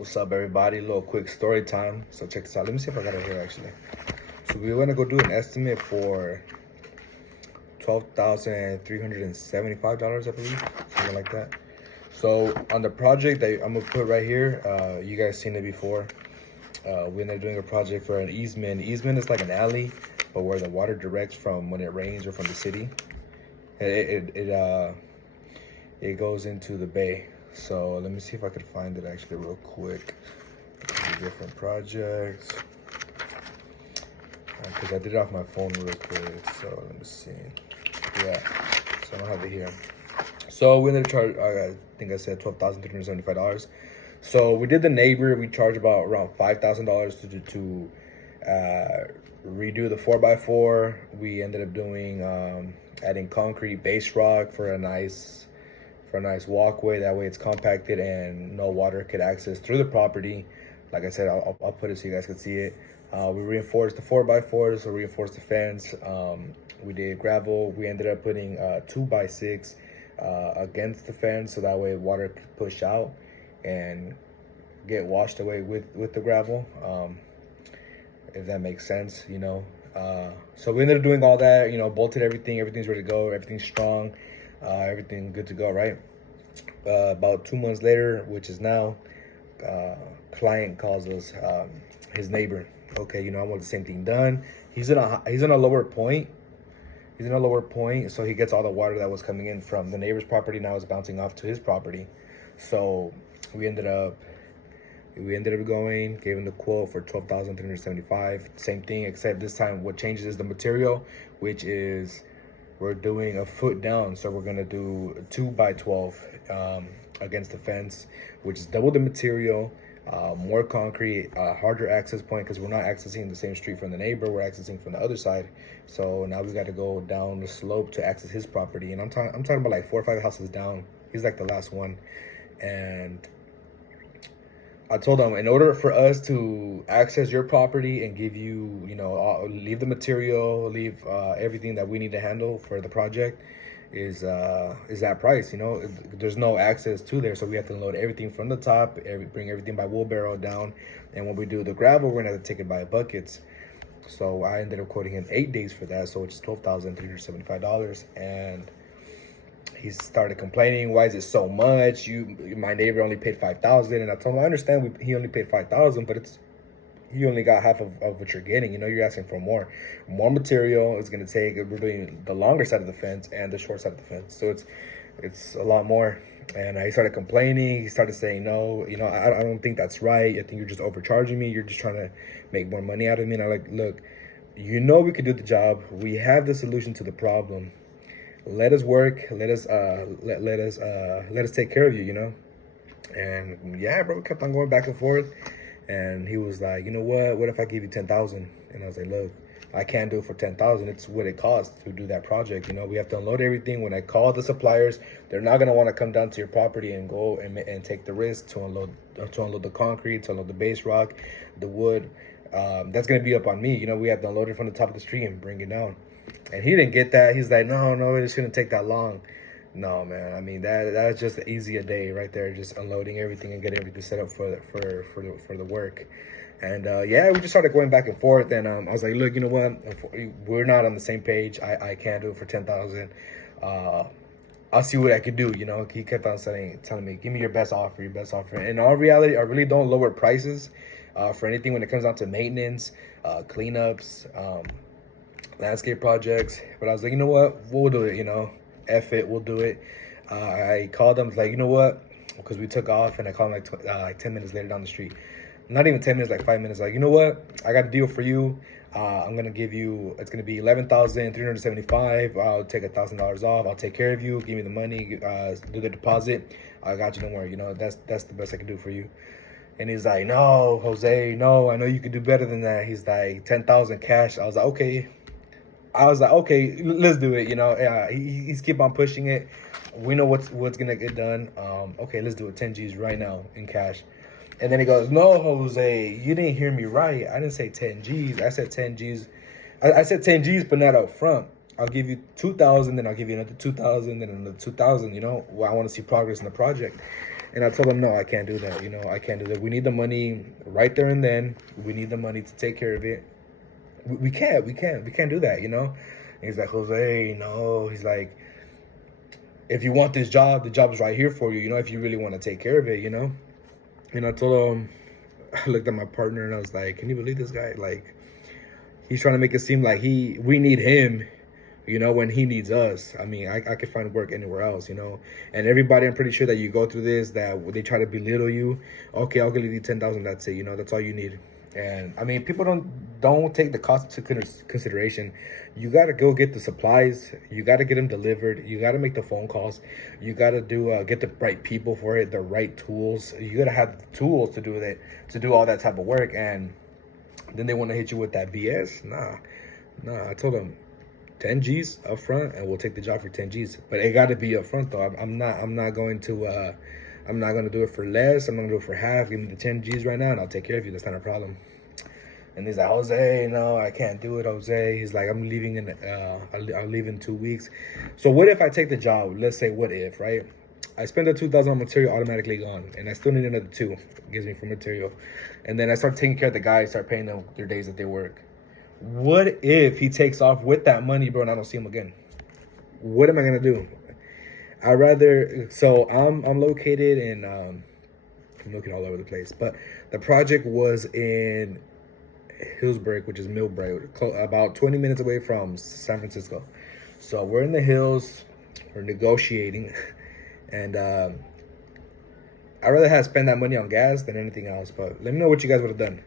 What's up, everybody? A little quick story time. So check this out. Let me see if I got it here, actually. So we're gonna go do an estimate for $12,375, I believe, something like that. So on the project that I'm gonna put right here, you guys seen it before. We ended up doing a project for an easement. Easement is like an alley, but where the water directs from when it rains or from the city. It goes into the bay. So let me see if I could find it actually real quick. Different projects. Because I did it off my phone real quick. So let me see. Yeah. So I don't have it here. So we ended up charge. I think I said $12,375. So we did the neighbor. We charged about around $5,000 to redo the 4x4. We ended up doing adding concrete base rock for a nice walkway. That way it's compacted and no water could access through the property. Like I said, I'll put it so you guys can see it. We reinforced the 4x4s, so reinforced the fence. We did gravel. We ended up putting 2x6 against the fence, so that way water could push out and get washed away with the gravel. If that makes sense, you know. So we ended up doing all that, you know, bolted everything. Everything's ready to go. Everything's strong. Everything good to go, right? About 2 months later, which is now, client calls us, his neighbor. Okay, you know, I want the same thing done. He's in a lower point. He's in a lower point, so he gets all the water that was coming in from the neighbor's property now is bouncing off to his property. So we ended up going, gave him the quote for $12,375. Same thing, except this time what changes is the material, which is we're doing a foot down. So we're gonna do 2x12 against the fence, which is double the material, more concrete, harder access point, because we're not accessing the same street from the neighbor, we're accessing from the other side. So now we got to go down the slope to access his property, and I'm talking about like 4 or 5 houses down. He's like the last one. And I told him, in order for us to access your property and give you, you know, leave the material, leave everything that we need to handle for the project, is that price. You know, there's no access to there, so we have to load everything from the top, bring everything by wheelbarrow down, and when we do the gravel, we're gonna have to take it by buckets. So I ended up quoting him 8 days for that, so it's $12,375. And he started complaining, why is it so much? My neighbor only paid $5,000. And I told him, I understand he only paid $5,000, but you only got half of what you're getting. You know, you're asking for more material. It's going to take, we're doing the longer side of the fence and the short side of the fence, so it's a lot more. And he started complaining. He started saying, no, you know, I don't think that's right. I think you're just overcharging me. You're just trying to make more money out of me. And I'm like, look, you know, we could do the job. We have the solution to the problem. Let us work. Let us take care of you, you know. And yeah, bro, we kept on going back and forth. And he was like, you know what if I give you 10,000? And I was like, look, I can't do it for 10,000. It's what it costs to do that project. You know, we have to unload everything. When I call the suppliers, they're not gonna want to come down to your property and go and take the risk to unload the concrete, to unload the base rock, the wood. That's gonna be up on me. You know, we have to unload it from the top of the street and bring it down. And he didn't get that. He's like, no, it shouldn't take that long. No, man. I mean, that's just easy a day right there, just unloading everything and getting everything set up for the work. And yeah, we just started going back and forth. And I was like, look, you know what? We're not on the same page. I can't do it for 10,000. I'll see what I could do. You know, he kept on telling me, give me your best offer, In all reality, I really don't lower prices for anything when it comes down to maintenance, cleanups, landscape projects. But I was like, you know what? We'll do it. You know. F it, we'll do it. I called them, like, you know what? Because we took off, and I called him like 10 minutes later down the street. Not even 10 minutes, like 5 minutes. Like, you know what? I got a deal for you. I'm gonna give you. It's gonna be $11,375. I'll take $1,000 off. I'll take care of you. Give me the money. Do the deposit. I got you. Don't worry. You know, that's the best I can do for you. And he's like, no, Jose, no. I know you could do better than that. He's like, 10,000 cash. I was like, okay, let's do it. You know, he's keep on pushing it. We know what's gonna get done. Okay, let's do it. 10 G's right now in cash. And then he goes, no, Jose, you didn't hear me right. I didn't say 10 G's. I said 10 G's. I said 10 G's, but not up front. I'll give you 2,000, then I'll give you another 2,000, then another 2,000. You know, well, I want to see progress in the project. And I told him, no, I can't do that. You know, I can't do that. We need the money right there and then. We need the money to take care of it. We can't do that, you know? And he's like, Jose, no. He's like, if you want this job, the job is right here for you, you know, if you really want to take care of it, you know? And I told him, I looked at my partner and I was like, can you believe this guy? Like, he's trying to make it seem like we need him, you know, when he needs us. I mean, I could find work anywhere else, you know. And everybody, I'm pretty sure that you go through this, that they try to belittle you. Okay, I'll give you 10,000. That's it. You know, that's all you need. And I mean, people don't take the cost into consideration. You got to go get the supplies. You got to get them delivered. You got to make the phone calls. You got to get the right people for it, the right tools. You got to have the tools to do that, to do all that type of work. And then they want to hit you with that BS. Nah. I told them 10 G's up front, and we'll take the job for 10 G's. But it got to be up front though. I'm not going to. I'm not going to do it for less. I'm not going to do it for half. Give me the 10 G's right now and I'll take care of you. That's not a problem. And he's like, Jose, no, I can't do it, Jose. He's like, I'm leaving I'll leave in 2 weeks. So what if I take the job? Let's say, what if, right? I spend the 2,000 on material, automatically gone. And I still need another 2. It gives me for material. And then I start taking care of the guys, start paying them their days that they work. What if he takes off with that money, bro, and I don't see him again? What am I going to do? So I'm located in, I'm looking all over the place, but the project was in Hillsborough, which is Millbrae, about 20 minutes away from San Francisco. So we're in the hills, we're negotiating, and I'd rather have spent that money on gas than anything else. But let me know what you guys would have done.